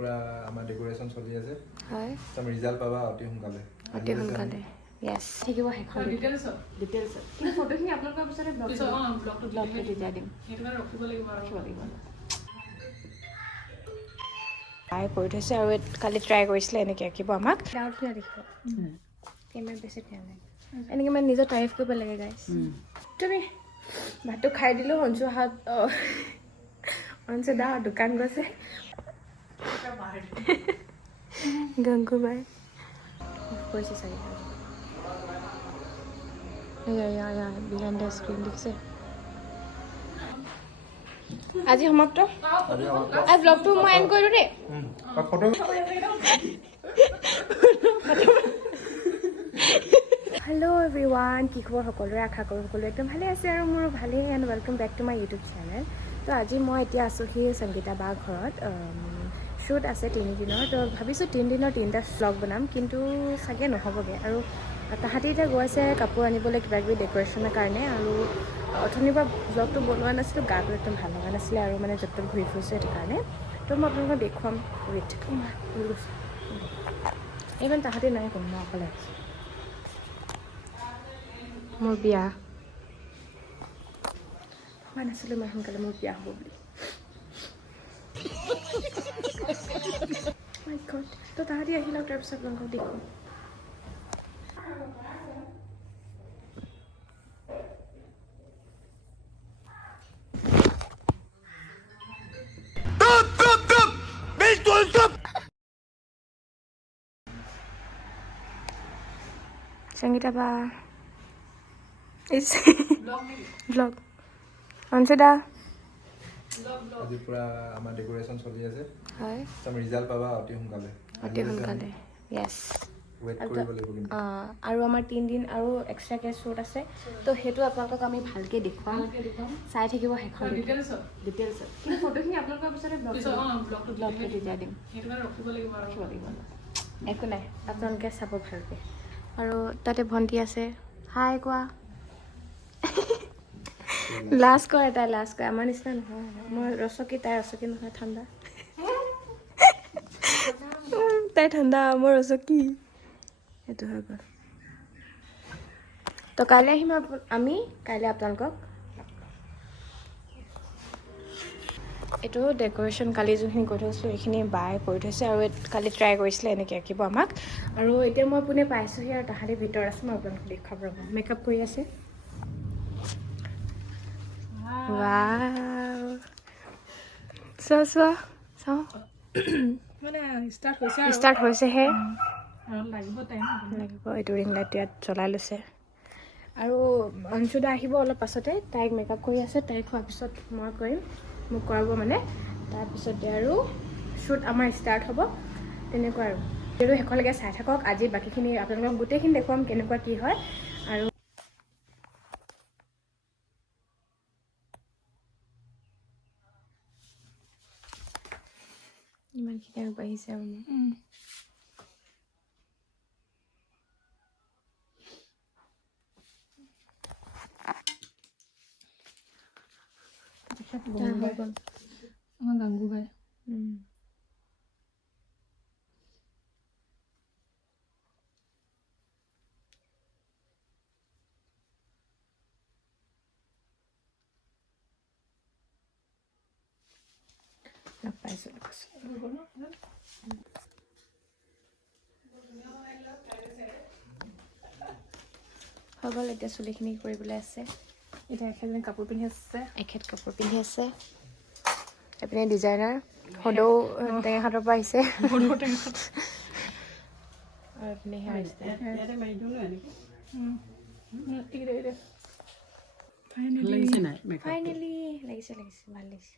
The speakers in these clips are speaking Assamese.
পুৰা আমাৰ ডেকোৰেশ্যন চলি আছে হয় তুমি ৰিজাল্ট পাবা অতি সোনকালে ইয়েছ থাকিব হেখন ডিটেইলছত কিন্তু ফটোখিনি আপলোড কৰাৰ পিছতে ব্লগটো তেতিয়া দিম সেইটো কাৰণে ৰখিব লাগিব ট্ৰাই কৰি থৈছে আৰু কালি ট্ৰাই কৰিছিলে এনেকৈ আঁকিব আমাক ডাউট ধুনীয়া দেখিব কেমেৰাত বেছি ধুনীয়া লাগে এনেকৈ মানে নিজৰ তাৰিফ কৰিব লাগে গাইছ তুমি ভাতটো খাই দিলোঁ অঞ্চু হাত অঞ্চু দা দোকান গৈছে গংগুবাই কৰিছে চাগে বিহাইণ্ড দ্য স্ক্ৰীন দেখিছে আজি সমাপ্ত আজি ব্লগটো মই এণ্ড কৰিলোঁ দেই হেল্ল' এভৰিৱান কি খবৰ সকলোৰে আশা কৰোঁ সকলোৱে একদম ভালে আছে আৰু মোৰো ভালেই and welcome back to my YouTube channel তো আজি মই এতিয়া আছোঁ সি সংগীতা বাৰ ঘৰত শ্বুট আছে 3 দিনৰ তো ভাবিছোঁ 3 দিনৰ 3টা ভ্লগ বনাম কিন্তু চাগে নহ'বগৈ আৰু তাহাঁতি এতিয়া গৈছে কাপোৰ আনিবলৈ কিবাকিবি ডেক'ৰেশ্যনৰ কাৰণে আৰু অথনিৰ পৰা ভ্লগটো বনোৱা নাছিলোঁ গাটো একদম ভাল লগা নাছিলে আৰু মানে য'ত ত'ত ঘূৰি ফুৰিছোঁ সেইটো কাৰণে তো মই আপোনালোকক দেখুৱাম ৱেইট ইমান তাহাঁতি নাই ক'ম মই অকলে আছোঁ মোৰ বিয়া মই নাছিলোঁ মই সোনকালে মোৰ বিয়া হ'ব বুলি তো তাহাঁতি আহি লওক তাৰপিছত আপোনালোকক দেখোঁ সংগীতা বা ব্লগ অঞ্চুদা আজি পুৰা আমাৰ ডেকোৰেশ্যন চলি আছে হয় তুমি ৰিজাল্ট পাবা অতি সোনকালে ইয়েছ ৱেইট কৰিব লাগিব কিন্তু আৰু আমাৰ 3 দিন আৰু এক্সট্ৰাকৈ শ্বুট আছে তো সেইটো আপোনালোকক আমি ভালকৈ দেখুৱাম চাই থাকিব সেইখন ডিটেইলছত কিন্তু ফটোখিনি আপলোড কৰাৰ পিছতে ব্লগটো তেতিয়া দিম সেইটো কাৰণে ৰখিব লাগিব একো নাই আপোনালোকে চাব ভালকৈ আৰু তাতে ভণ্টি আছে হাই কোৱা লাষ্ট কয় আমাৰ নিচিনা নহয় মই ৰচকী তাই ৰচকী নহয় ঠাণ্ডা তাই ঠাণ্ডা মই ৰচকী সেইটো হৈ গ'ল তো কাইলৈ আহিম আমি কাইলৈ আপোনালোকক এইটো ডেক'ৰেশ্যন কালি যোনখিনি কৰি থৈছিলোঁ এইখিনি বাই কৰি থৈছে আৰু কালি ট্ৰাই কৰিছিলে এনেকৈ আঁকিব আমাক আৰু এতিয়া মই পোনে পাইছোঁহি আৰু তাহাঁতি ভিতৰত আছে মই আপোনালোকক দেখুৱাব ৰ'ব মেকআপ কৰি আছে চাওঁ মানে ষ্টাৰ্ট হৈছেহে লাগিব এইটো ৰিং লাইট ইয়াত জ্বলাই লৈছে আৰু অঞ্চুদা আহিব অলপ পাছতে তাইক মেকআপ কৰি আছে তাইক খোৱাৰ পিছত মই কৰিম মোক কৰাব মানে তাৰপিছতে আৰু শ্বুট আমাৰ ষ্টাৰ্ট হ'ব তেনেকুৱা আৰু সেইটো শেষলৈকে চাই থাকক আজি বাকীখিনি আপোনালোকক গোটেইখিনি দেখুৱাম কেনেকুৱা কি হয় আৰু ইমানখিনি আগবাঢ়িছে আৰু আমাৰ গাংগুবাই নাপাইছোঁ হৈ গ'ল এতিয়া চুলিখিনি কৰিবলৈ আছে এতিয়া এখেতজনী কাপোৰ পিন্ধি আছে এখেত কাপোৰ পিন্ধি আছে এইপিনে ডিজাইনাৰ সদৌ টেঙাহাটৰ পৰা আহিছে আৰু এইপিনে ফাইনেলি লাগিছে ভাল লাগিছে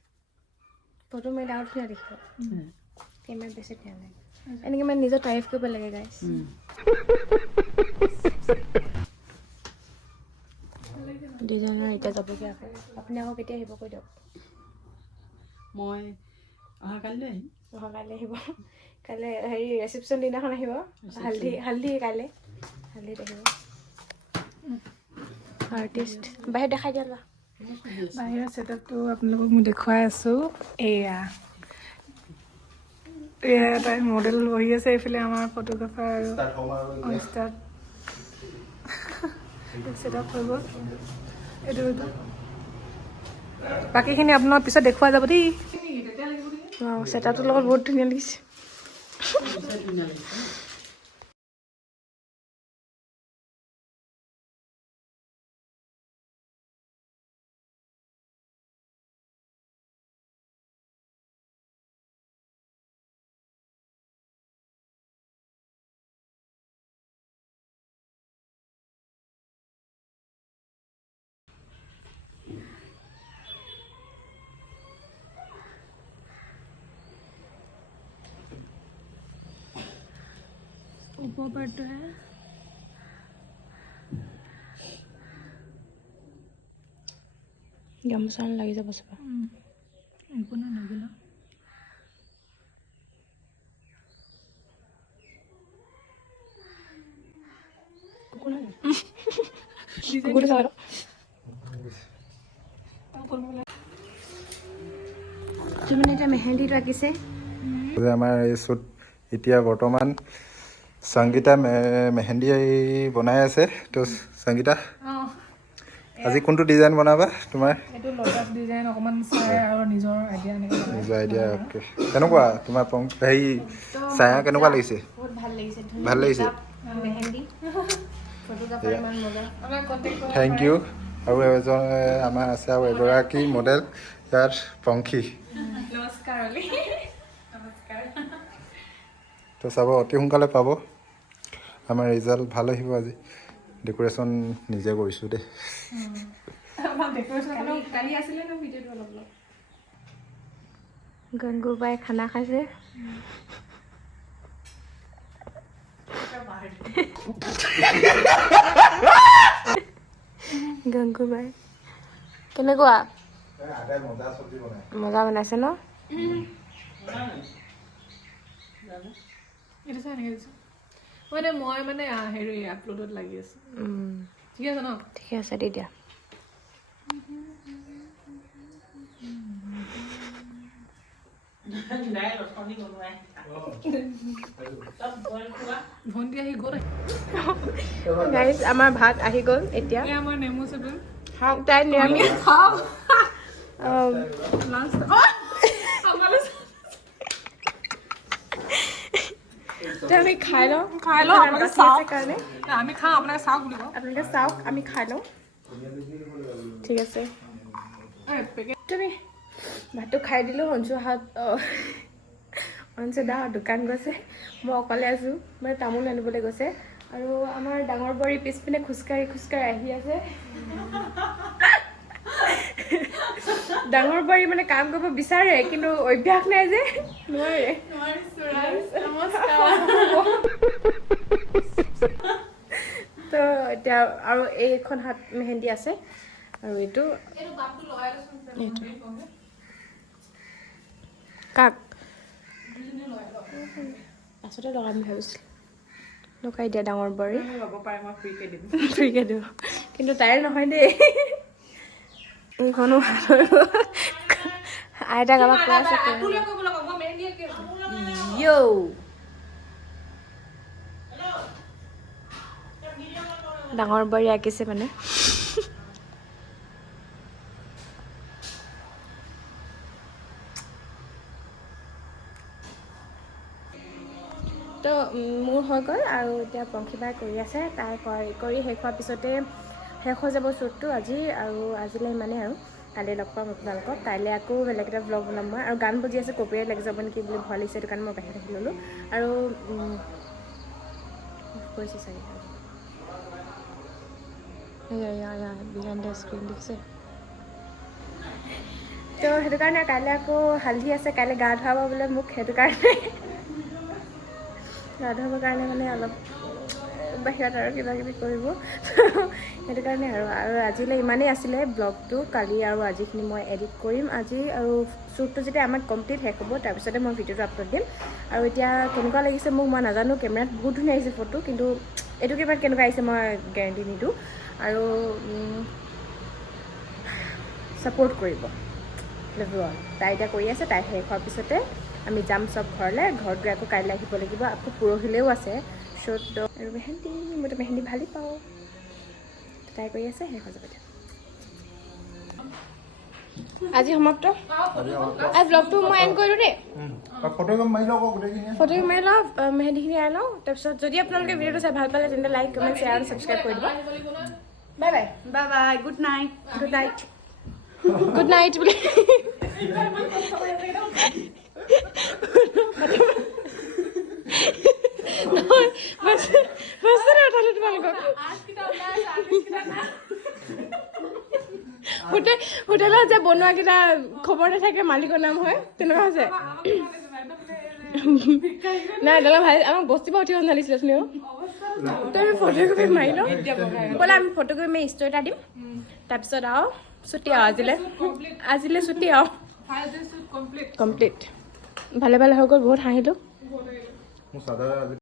ফটো মাৰি ডাউট ধুনীয়া দেখিব কেমেৰাত বেছি ধুনীয়া লাগে এনেকৈ মানে নিজৰ তাৰিফ কৰিব লাগে গাইছ ডিজাইনাৰ এতিয়া যাবগৈ আকৌ আপুনি আকৌ কেতিয়া আহিব কৈ দিয়ক মই অহাকাইলৈ আহিব কাইলৈ হেৰি ৰিচিপশ্যন দিনাখন আহিব হালধি কাইলৈ হালধিত আহিব আৰ্টিষ্ট বাহিৰত দেখাই দিয়া লোৱা বাহিৰৰ ছেটআপটো আপোনালোকক মই দেখুৱাই আছোঁ এয়া তাই মডেল বহি আছে এইফালে আমাৰ ফটোগ্ৰাফাৰ আৰু ষ্টাৰ্ট ছেট আপ হৈ গ'ল এইটো বাকীখিনি আপোনাৰ পিছত দেখুওৱা যাব দেই ছেট আপটোৰ লগত বহুত ধুনীয়া লাগিছে ऊपर पार्ट है गामोचा লাগি যাব সব একো না লাগিলা কোন সারা তুমি এটা মেহেন্দি রাখিছে আমাৰ এই শ্বুট এতিয়া বৰ্তমান সংগীতা মেহেন্দি বনাই আছে তো সংগীতা আজি কোনটো ডিজাইন বনাবা তোমাৰ এটো লটাস ডিজাইন অকমান চাই আৰু নিজৰ আইডিয়া নিজৰ আইডিয়া ওকে কেনেকুৱা তোমাৰ হেই ছায়া কেনেকুৱা লাগিছে বহুত ভাল লাগিছে ভাল লাগিছে মেহেন্দি ফটোগ্ৰাফাৰ মান মজা আমাৰ কন্টেক্ট থেংক ইউ আৰু এজন আমাৰ আছে আৰু এগৰাকী মডেল ইয়াৰ পংখী নমস্কাৰ অলি নমস্কাৰ তো চাব অতি সোনকালে পাব আমাৰ ৰিজাল্ট ভাল আহিব আজি ডেকোৰেশ্যন নিজে কৰিছোঁ দেই আমাৰ ডেকোৰেশ্যন কালি আছিলে না ভিডিঅ'টো অলপ গংগুবাই খানা খাইছে গংগুবাই কেনেকুৱা মজা বনাইছে ন এইটো চাই নেকি মই মানে হেৰি আপলোডত লাগি আছো ঠিক আছে ন ঠিকে আছে তেতিয়া ভণ্টি আহি গ'ল গাইজ আমাৰ ভাত আহি গ'ল এতিয়া আমাৰ নেমু চেপেল তাই নিৰামিষ আমি খাই লওঁ আপোনালোকে চাওক কাৰণে আমি খাওঁ আপোনালোকে চাওক বুলি কওঁ আপোনালোকে চাওক আমি খাই লওঁ ঠিক আছে তুমি ভাতটো খাই দিলোঁ অঞ্চু অঞ্চু দা দোকান গৈছে মই অকলে আছোঁ মানে তামোল আনিবলৈ গৈছে আৰু আমাৰ ডাঙৰ বোৱাৰী পিছপিনে খোজকাঢ়ি আহি আছে ডাঙৰ বোৱাৰী মানে কাম কৰিব বিচাৰে কিন্তু অভ্যাস নাই যে নোৱাৰে তো এতিয়া আৰু এইখন হাত মেহেন্দি আছে আৰু এইটো কাক পাছতে লগাম বুলি ভাবিছিলোঁ লগাই দিয়া ডাঙৰ বোৱাৰী ল'ব পাৰে মই ফ্ৰীকে দিম ফ্ৰীকে দিওঁ কিন্তু তাইৰ নহয় দেই এইখনো আইতাক আমাক কৈ আছে ডাঙৰ বোৱাৰী আঁকিছে মানে তো মোৰ হৈ গ'ল আৰু এতিয়া পংখীবাই কৰি আছে তাই কৰি শেষ হোৱাৰ পিছতে শেষ হৈ যাব শ্বুটটো আজি আৰু আজিলৈ ইমানেই আৰু কালি লগ পাম আপোনালোকক কাইলৈ আকৌ বেলেগ এটা ব্লগ বনাম মই আৰু গান বজি আছে কপিৰাইট লাগি যাব নেকি বুলি ভয় লাগিছে সেইটো কাৰণে মই বাহিৰত আহি ল'লোঁ আৰু কৰিছে চাগে বিহাইণ্ড দ্য স্ক্ৰীণ দেখিছে তো সেইটো কাৰণে কাইলৈ আকৌ হালধি আছে কাইলৈ গা ধুৱাব বোলে মোক সেইটো কাৰণে গা ধুৱাবৰ কাৰণে মানে অলপ বাহিৰত আৰু কিবা কিবি কৰিব সেইটো কাৰণে আৰু আজিলৈ ইমানেই আছিলে ব্লগটো কালি আৰু আজিখিনি মই এডিট কৰিম আজি আৰু শ্বুটটো যেতিয়া আমাৰ কমপ্লিট শেষ হ'ব তাৰপিছতে মই ভিডিঅ'টো আপলোড দিম আৰু এতিয়া কেনেকুৱা লাগিছে মোক মই নাজানো কেমেৰাত বহুত ধুনীয়া আহিছে ফটো কিন্তু এইটো কেমেৰাত কেনেকুৱা আহিছে মই গেৰেণ্টি নিদিওঁ আৰু ছাপোৰ্ট কৰিব তাই এতিয়া কৰি আছে তাই শেষ হোৱাৰ পিছতে আমি যাম চব ঘৰলৈ, ঘৰত গৈ আকৌ কাইলৈ আহিব লাগিব, আকৌ পৰহিলেও আছে শ্বুট। আৰু মেহেন্দি, মইতো মেহেন্দি ভালেই পাওঁ, ট্ৰাই কৰি আছে, শেষ হৈ যাব এতিয়া। আজি সমাপ্ত। আজি ব্লগটো মই এণ্ড কৰিলোঁ দেই। ফটোগ্ৰাফ মাৰি লওঁ আকৌ গোটেইখিনি। ফটো মাৰি লওঁ, মেহেন্দিখিনি আনি লওঁ, তাৰপিছত যদি আপোনালোকে ভিডিঅ'টো চাই ভাল পালে তেন্তে লাইক, কমেণ্ট, শ্বেয়াৰ আৰু ছাবস্ক্ৰাইব কৰি দিব। Bye bye. Bye bye, good night. Good night. Good night বুলি হোটেলত যে বনোৱাকেইটা খবৰ নাথাকে, মালিকৰ নাম হয়, তেনেকুৱা হৈছে। নাই দাদা ভাই, আমাক বস্তিৰ পৰা উঠি ঢালিছিলে চোন। তো আমি ফটোকপি মাৰি লওঁ, ব'লা আমি ফটোকপি মাৰি ষ্টৰি এটা দিম, তাৰপিছত আৰু ছুটি আৰু আজিলৈ ছুটি আৰু কমপ্লিট। ভালে ভালে হৈ গ'ল, বহুত হাঁহিলোঁ। মোৰ চাদৰ